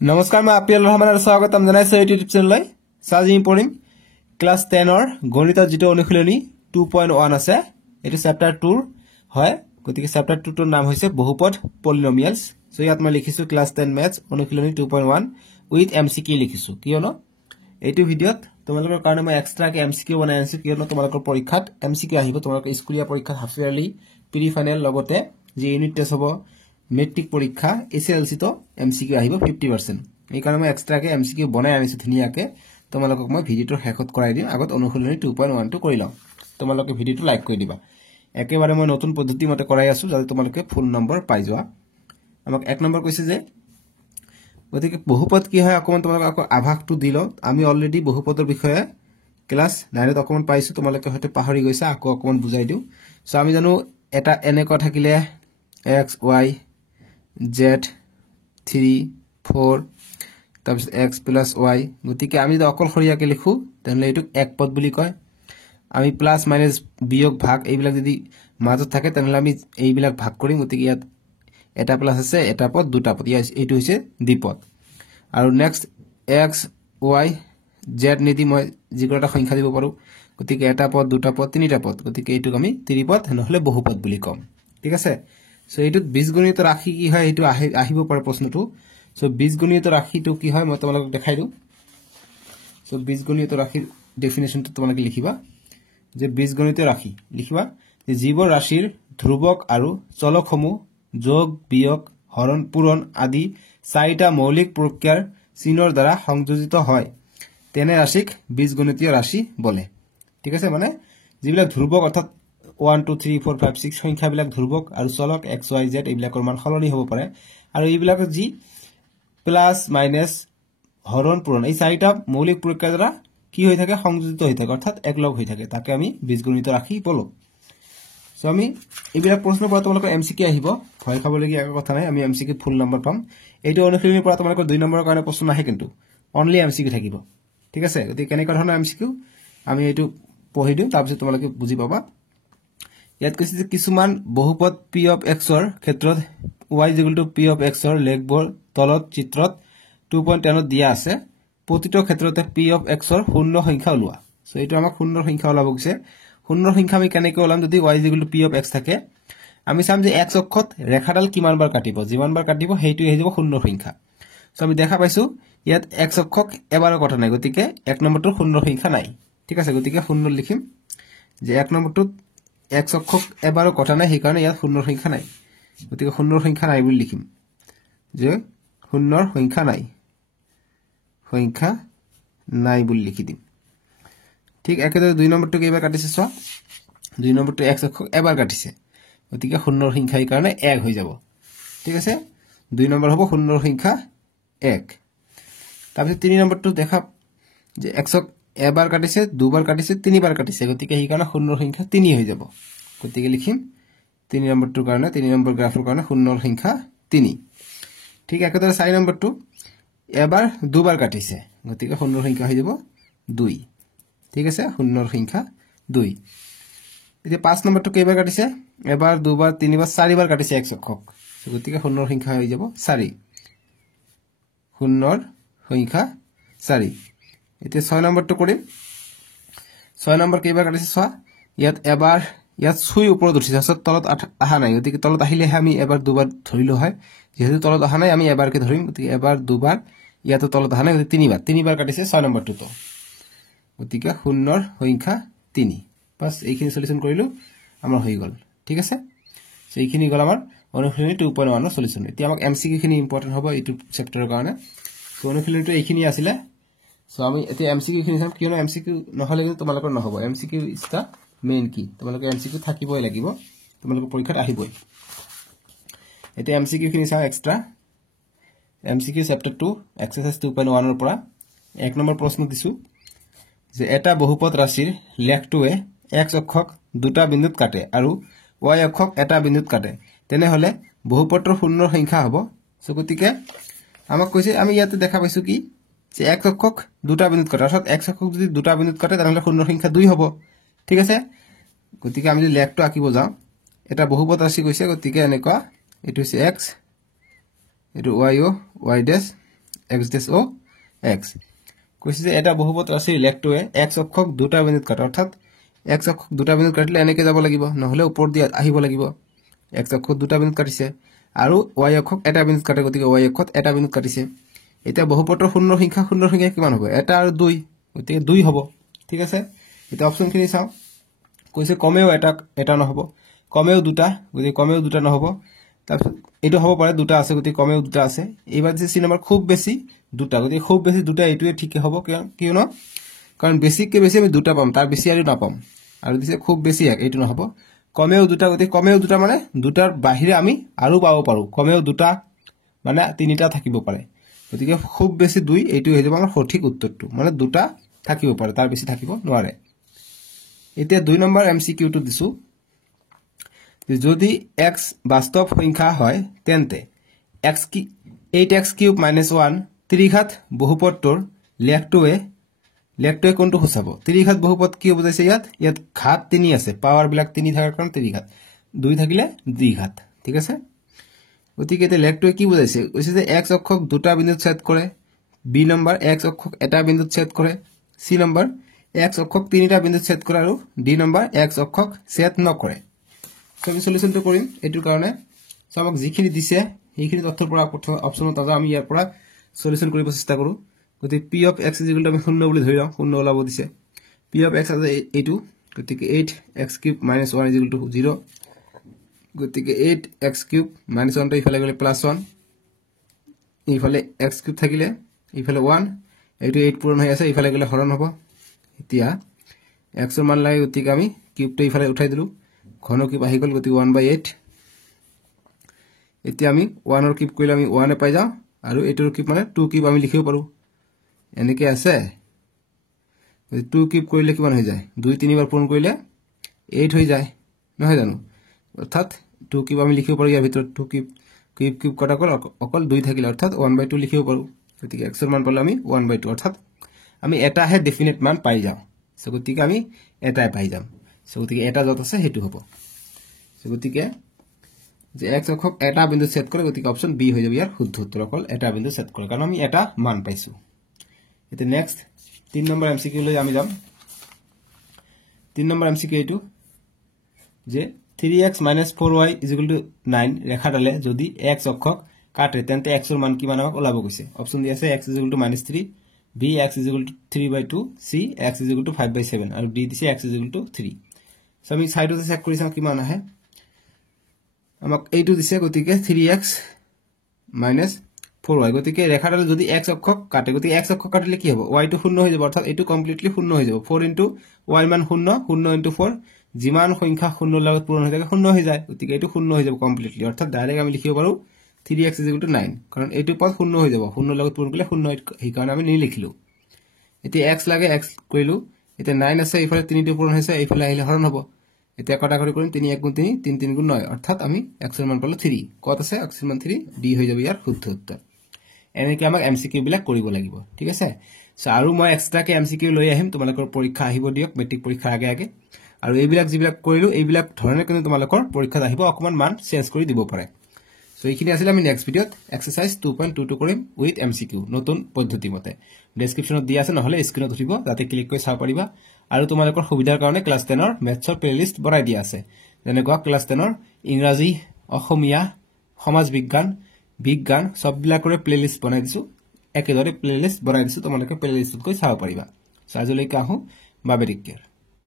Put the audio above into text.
নমস্কাৰ মই আপিল ৰহমান আৰু স্বাগতম জনাইছো ইউটিউব চেনেললৈ সাজি পঢ়িম ক্লাস 10 ৰ গণিতৰ যেটো অনুশীলনী 2.1 আছে এটো চেপ্টাৰ 2 হয় গতিকে চেপ্টাৰ 2 ৰ নাম হৈছে বহুপদ পলিনোমিয়ালস সো ইয়াত মই লিখিছো ক্লাস 10 ম্যাথছ অনুশীলনী 2.1 উইথ এমসিকিউ লিখিছো কিয়নো এইটো ভিডিওত তোমালোকৰ কাৰণে মই এক্সট্ৰা কে এমসিকিউ বনাই আছো কিয়নো তোমালোকৰ পৰীক্ষাত এমসিকিউ আহিব তোমালোকৰ স্কুলীয়া পৰীক্ষাত হাফ ইয়াৰলি প্ৰি ফাইনেল লগতে যে ইউনিট টেষ্ট হ'ব মেট্ৰিক পৰীক্ষা এসএলসি তো এমসিকিউ আহিব 50% এই কাৰণে মই এক্সট্ৰা কে এমসিকিউ বনাই আনিছো ধুনিয়াকে তোমালোকক মই ভিডিওটো শেষত কৰাই দিম আগত অনুশীলনী 2.1 টো কৰি লও তোমালোকে ভিডিওটো লাইক কৰি দিবা একেবাৰে মই নতুন পদ্ধতি মতে কৰাই আছো যাতে তোমালোকে ফুল নম্বৰ পাই যোৱা আমাক এক নম্বৰ কৈছে যে গতিকে বহুপদ কি হয় অকমান তোমালোকক আকৌ আভাসটো দিলো আমি অলৰেডি বহুপদৰ বিষয়ে ক্লাস 9 ত অকমান পাইছো তোমালোকে হয়তো পাহৰি গৈছা আকৌ অকমান বুজাই দিও সো আমি জানো এটা এনেকুৱা থাকিলে x y z 3 4 তাৰপৰ x plus y গতিকে আমি যদি অকলশৰীয়াকে লিখো তেনলে এটুক এক পদ বুলি কয় আমি প্লাস মাইনাস বিয়োগ ভাগ এইবিলাক যদি মাজত থাকে তেনলে আমি এইবিলাক ভাগ কৰিম গতিকে ইয়াত এটা প্লাস আছে এটা পদ দুটা পদ এইটো হৈছে দ্বিপদ আৰু নেক্সট x y z নিদি মই যিকোটা সংখ্যা দিব পাৰো গতিকে এটা পদ দুটা পদ তিনিটা পদ গতিকে এইটুক আমি ত্ৰিপদ নহলে বহুপদ বুলি কম ঠিক আছে সো এইটোত বীজগণিত ৰাশি কি হয় এইটো আহিব পাৰে প্ৰশ্নটো সো বীজগণিত ৰাশিটো কি হয় মই তোমালোকক দেখাই দিও সো বীজগণিত ৰাশিৰ ডেফিনেশনটো তোমালোকে লিখিবা যে বীজগণিত ৰাশি লিখিবা যে জীৱ ৰাশিৰ ধ্ৰুৱক আৰু চলকসমূহ যোগ বিয়োগ হৰণ পূৰণ আদি চাৰিটা মৌলিক প্ৰক্ৰিয়াৰ চিনৰ দ্বাৰা সংযোজিত হয় তেনে ৰাশিক বীজগণিতীয় ৰাশি বলে ঠিক আছে মানে যিবিলাক ধ্ৰুৱক অৰ্থাৎ 1 2 3 4 5 6 সংখ্যাবিলাক ধ্ৰুৱক আৰু চলক x y z এইবিলাকৰ মান সলনি হ'ব পাৰে আৰু এইবিলাক যি প্লাস মাইনাস হৰণ পূৰণ এই চাৰিটা মৌলিক প্ৰক্ৰিয়াৰ দ্বাৰা কি হৈ থাকে সংযোজিত হৈ থাকে অৰ্থাৎ একলগ হৈ থাকে তাকে আমি বীজগণিত ৰাশি বলো সো আমি এইবিলাক প্ৰশ্নৰ পৰা তোমালোকৰ এমসিকিউ আহিব ভয় খাবলগীয়া একো কথা নাই আমি এমসিকিউ ফুল নম্বৰ পাম এইটো অনুশীলনীৰ পৰা তোমালোকৰ 2 নম্বৰৰ কাৰণে প্ৰশ্ন নাহে কিন্তু অনলি এমসিকিউ থাকিব ঠিক আছে গতিকে কেনেকুৱা ধৰণৰ এমসিকিউ আমি এইটো পঢ়ি দিম তাৰ পিছত তোমালোকে বুজি পাবা ইয়াত কৈছে যে কিছুমান বহুপদ p of x ৰ ক্ষেত্ৰত y p of x ৰ লেখবোৰ তলত চিত্ৰত 2.10 ত দিয়া আছে প্ৰতিটো ক্ষেত্ৰতে p of x ৰ শূন্য সংখ্যা ওলোৱা সো এইটো আমাক শূন্য সংখ্যা ওলাব গৈছে শূন্য সংখ্যা আমি কেনেকৈ ওলাম যদি y p of x থাকে আমি চাম যে x অক্ষত ৰেখাডাল কিমান বাৰ কাটিব যিমান বাৰ কাটিব হেইটো হৈ যাব শূন্য সংখ্যা সো আমি দেখা পাইছো ইয়াত x অক্ষক এবাৰৰ কথা নাই গতিকে এক নম্বৰটো শূন্য সংখ্যা নাই ঠিক আছে গতিকে শূন্য লিখিম যে এক নম্বৰটোত x অক্ষক এবাৰৰ কথা নাই সেই কাৰণে ইয়াত শূন্য সংখ্যা নাই গতিকে শূন্য সংখ্যা নাই বুলি লিখিম যে শূন্যৰ সংখ্যা নাই বুলি লিখি দিম ঠিক একেদৰে 2 নম্বৰটো কেইবাৰ কাটিছে চোৱা 2 নম্বৰটো x অক্ষক এবাৰ কাটিছে গতিকে শূন্যৰ সংখ্যা এই কাৰণে 1 হৈ যাব ঠিক আছে 2 নম্বৰ হ'ব শূন্যৰ সংখ্যা 1 তাৰপিছত 3 নম্বৰটো দেখা যে x অক্ষক এবাৰ কাটিছে দুবাৰ কাটিছে তিনিবাৰ কাটিছে গতিকে এই কাৰণে শূন্যৰ সংখ্যা 3 হৈ যাব গতিকে লিখিম 3 নম্বৰটোৰ কাৰণে 3 নম্বৰ গ্ৰাফৰ কাৰণে শূন্যৰ সংখ্যা 3 ঠিক একেদৰে 4 নম্বৰটো এবাৰ দুবাৰ কাটিছে গতিকে শূন্যৰ সংখ্যা হৈ যাব 2 ঠিক আছে শূন্যৰ সংখ্যা 2 এতিয়া 5 নম্বৰটো কেইবাৰ কাটিছে এবাৰ দুবাৰ তিনিবাৰ চাৰিবাৰ কাটিছে x অক্ষক গতিকে শূন্যৰ সংখ্যা হৈ যাব 4 শূন্যৰ সংখ্যা 4 এতিয়া 6 নম্বৰটো কৰিম 6 নম্বৰ কেইবাৰ কাটিছে চোৱা ইয়াত এবাৰ ইয়াত ছুই ওপৰত উঠিছে আসত তলত আহা নাই গতিকে তলত আহিলে আমি এবাৰ দুবাৰ ধৰিলো হয় যেহেতু তলত আহা নাই আমি এবাৰকে ধৰিম গতিকে এবাৰ দুবাৰ ইয়াত তলত আহা নাই গতিকে তিনিবাৰ কাটিছে 6 নম্বৰটো তো গতিকে শূন্যৰ সংখ্যা 3 বাস এইখিনি সলিউশন কৰিলো আমাৰ হৈ গল ঠিক আছে সো এইখিনি গল আমাৰ অনুশীলনী 2.1 ৰ সলিউশন এতিয়া আমাক এমসিকিউ খিনি ইম্পৰ্টেন্ট হ'ব এইটো চেপ্টাৰৰ কাৰণে সো অনুশীলনীটো এইখিনি আছিল সো আমি এতিয়া এমসিকিউ খিনি চাম কিয়নো এমসিকিউ নহলে কিন্তু তোমালোকৰ নহব এমসিকিউ ইজ দা মেইন কি তোমালোকে এমসিকিউ থাকিবই লাগিব তোমালোকৰ পৰীক্ষাত আহিবই এতিয়া এমসিকিউ খিনি চাও এক্সট্ৰা এমসিকিউ চেপ্টাৰ 2 এক্সাৰসাইজ 2.1 ৰ পৰা এক নম্বৰ প্ৰশ্ন দিছো যে এটা বহুপদ ৰাশিৰ লেখটোৱে x অক্ষক দুটা বিন্দুত কাটে আৰু y অক্ষক এটা বিন্দুত কাটে তেনে হলে বহুপদৰ শূন্য সংখ্যা হ'ব সো গতিকে আমাক কৈছে আমি ইয়াতে দেখা পাইছো কি যে x অক্ষক দুটা বিন্দুত কাটে অৰ্থাৎ x অক্ষক যদি দুটা বিন্দুত কাটে তেনে হলে শূন্য সংখ্যা 2 হ'ব ঠিক আছে গতিকে আমি যদি লেখটো আঁকিব যাও এটা বহুপদ ৰাশি কৈছে গতিকে এনেকুৱা এটো হৈছে x এটো y y dash x dash o x কৈছে যে এটা বহুপদ ৰাশি লেখটোৱে x অক্ষক দুটা বিন্দুত কাটে অৰ্থাৎ x অক্ষক দুটা বিন্দুত কাটিলে এনেকৈ যাব লাগিব নহলে ওপৰ দি আহিব লাগিব x অক্ষক দুটা বিন্দুত কাটিছে আৰু y অক্ষক এটা বিন্দুত কাটে গতিকে y অক্ষত এটা বিন্দুত কাটিছে এতিয়া বহুপদৰ শূন্যৰ সংখ্যা কিমান হ'ব এটা আৰু 2 গতিকে 2 হ'ব ঠিক আছে এটা অপচনখিনি চাও কৈছে কমেও এটা নহব কমেও দুটা গতিকে কমেও দুটা নহব তাৰপিছত এইটো হ'ব পাৰে দুটা আছে গতিকে কমেও দুটা আছে এইবাৰ যে সি নম্বৰ খুব বেছি দুটা গতিকে খুব বেছি দুটা এইটোৱে ঠিক হ'ব কিয়নো কাৰণ বেছিকে বেছি আমি দুটা পাম তাৰ বেছি আৰু নাপাম আৰু দিছে খুব বেছি এক এইটো নহব কমেও দুটা গতিকে কমেও দুটা মানে দুটাৰ বাহিৰে আমি আৰু পাব পাৰো কমেও দুটা মানে তিনিটা থাকিব পাৰে গতিকে খুব বেছি 2 এইটো হৈ যাব আমাৰ সঠিক উত্তৰটো মানে দুটা থাকিব পাৰে তাৰ বেছি থাকিব নোৱাৰে এতিয়া 2 নম্বৰ এমসিকিউটো দিছো যদি x বাস্তৱ সংখ্যা হয় তেন্তে x কি 8x³ - 1 ত্ৰিঘাত বহুপদটোৰ লেখটোৱে কোনটো সূচাব ত্ৰিঘাত বহুপদ কি বুজাইছে ইয়াত ঘাত 3 আছে পাৱাৰ বিলাক 3 থাকাৰ কাৰণ ত্ৰিঘাত 2 থাকিলে দ্বিঘাত ঠিক আছে গতিকে তে লেখটোৱে কি বুজাইছে কৈছে যে x অক্ষক দুটা বিন্দুত ছেদ কৰে b নম্বৰ x অক্ষক এটা বিন্দুত ছেদ কৰে c নম্বৰ x অক্ষক তিনিটা বিন্দুত ছেদ কৰে আৰু d নম্বৰ x অক্ষক ছেদ নকৰে আমি সলিউশনটো কৰিম এটোৰ কাৰণে আমাক যিখিনি দিছে এইখিনি তথ্যৰ পৰা অপচনত আছে আমি ইয়াৰ পৰা সলিউশন কৰিব চেষ্টা কৰো গতি p of x = আমি 0 বুলি ধৰি লওঁ 0 ওলাব দিছে p of x আছে এইটো গতিকে 8x³ - 1 = 0 গতিকে 8x³ - 1 টো ইফালে গলে +1 ইফালে x³ থাকিলে ইফালে 1 এইটো 8 পূৰণ হৈ আছে ইফালে গলে হৰণ হ'ব এতিয়া x ৰ মান লাগে গতিকে আমি কিউবটো ইফালে উঠাই দিলো ঘন কিউব আহি গল গতি 1/8 এতিয়া আমি 1 ৰ কিউব কৰিলে আমি 1 এ পাই যাও আৰু 8 ৰ কিউব মানে 2 কিউব আমি লিখিব পাৰো এনেকৈ আছে 2 কিউব কৰিলে কিমান হৈ যায় 2 3 বাৰ পূৰণ কৰিলে 8 হৈ যায় নহয় জানো অৰ্থাৎ 2 কিউব আমি লিখিব পাৰো ইয়াৰ ভিতৰত 2 কিউব কটা গল অকল 2 থাকিলে অৰ্থাৎ 1/2 লিখিব পাৰো গতিকে x ৰ মান পালে আমি 1/2 অৰ্থাৎ আমি এটাহে ডেফিনেট মান পাই যাও সো গতিকে আমি এটাই পাই যাম সো গতিকে এটা যত আছে হেতু হ'ব সো গতিকে যে x অক্ষক এটা বিন্দু ছেদ কৰে গতিকে অপচন বি হৈ যাব ইয়াৰ শুদ্ধ উত্তৰ অকল এটা বিন্দু ছেদ কৰে কাৰণ আমি এটা মান পাইছো এতিয়া নেক্সট 3 নম্বৰ এমসিকিউ লৈ আমি যাম 3 নম্বৰ এমসিকিউ এইটো যে 3x - 4y = 9 ৰেখাডালে যদি x অক্ষক কাটে তেন্তে x ৰ মান কিমান হ'ব ওলাব কৈছে অপচন দি আছে x = -3 b x = 3/2 c x = 5/7 আৰু d দিছে x = 3 সো আমি সাইডতে চেক কৰি চাম কিমান আহে আমাক এইটো দিছে গতিকে 3x - 4y গতিকে ৰেখাডালে যদি x অক্ষক কাটে গতিকে x অক্ষক কাটিলে কি হ'ব y টো 0 হৈ যাব অৰ্থাৎ এইটো কমপ্লিটলি 0 হৈ যাব 4 * y মান 0 0 * 4 যিমান সংখ্যা 0 লগত পূৰণ হৈ থাকে 0 হৈ যায় গতিকে এইটো 0 হৈ যাব কমপ্লিটলি অৰ্থাৎ ডাইৰেক্ট আমি লিখিব পাৰো 3x = 9 কাৰণ এইটো পদ 0 হৈ যাব 0 লগত পূৰণ কৰিলে 0 এই কাৰণে আমি নিলিখিলো এতিয়া x লাগে x কৰিলো এতিয়া 9 আছে ইফালে 3 টো পূৰণ হৈছে ইফালে আহিলে হৰণ হ'ব এতিয়া কটাকৰি কৰিম 3 1 * 3 3 3 * 9 অৰ্থাৎ আমি x ৰ মান পালো 3 কত আছে x ৰ মান 3 d হৈ যাব ইয়াৰ শুদ্ধ উত্তৰ এনেকৈ আমাক এমসিকিউ বিলাক কৰিব লাগিব ঠিক আছে সো আৰু মই এক্সট্ৰাকে এমসিকিউ লৈ আহিম তোমালোকৰ পৰীক্ষা আহিব দিয়ক মেট্ৰিক পৰীক্ষা আগে আগে আৰু এইবিলাক যিবিলাক কৰিলো এইবিলাক ধৰণে কিন্তু তোমালোকৰ পৰীক্ষাত আহিব অকমান মান চেঞ্জ কৰি দিব পাৰে সো এইখিনি আছিল আমি নেক্সট ভিডিওত এক্সাৰসাইজ 2.22 কৰিম উইথ এমসিকিউ নতুন পদ্ধতি মতে ডেসক্ৰিপচনত দিয়া আছে নহলে স্ক্ৰিনত উঠিব তাতে ক্লিক কৰি চাব পাৰিবা আৰু তোমালোকৰ সুবিধাৰ কাৰণে ক্লাস 10 ৰ মেথছৰ প্লেলিষ্ট বনাই দিয়া আছে যেনেকুৱা ক্লাস 10 ৰ ইংৰাজী অসমীয়া সমাজ বিজ্ঞান সববিলাকৰে প্লেলিষ্ট বনাই দিছো একেদৰে প্লেলিষ্ট বনাই দিছো তোমালোকে প্লেলিষ্টত গৈ চাব পাৰিবা সো আজিলৈকে আহো বাবে টেক কেয়াৰ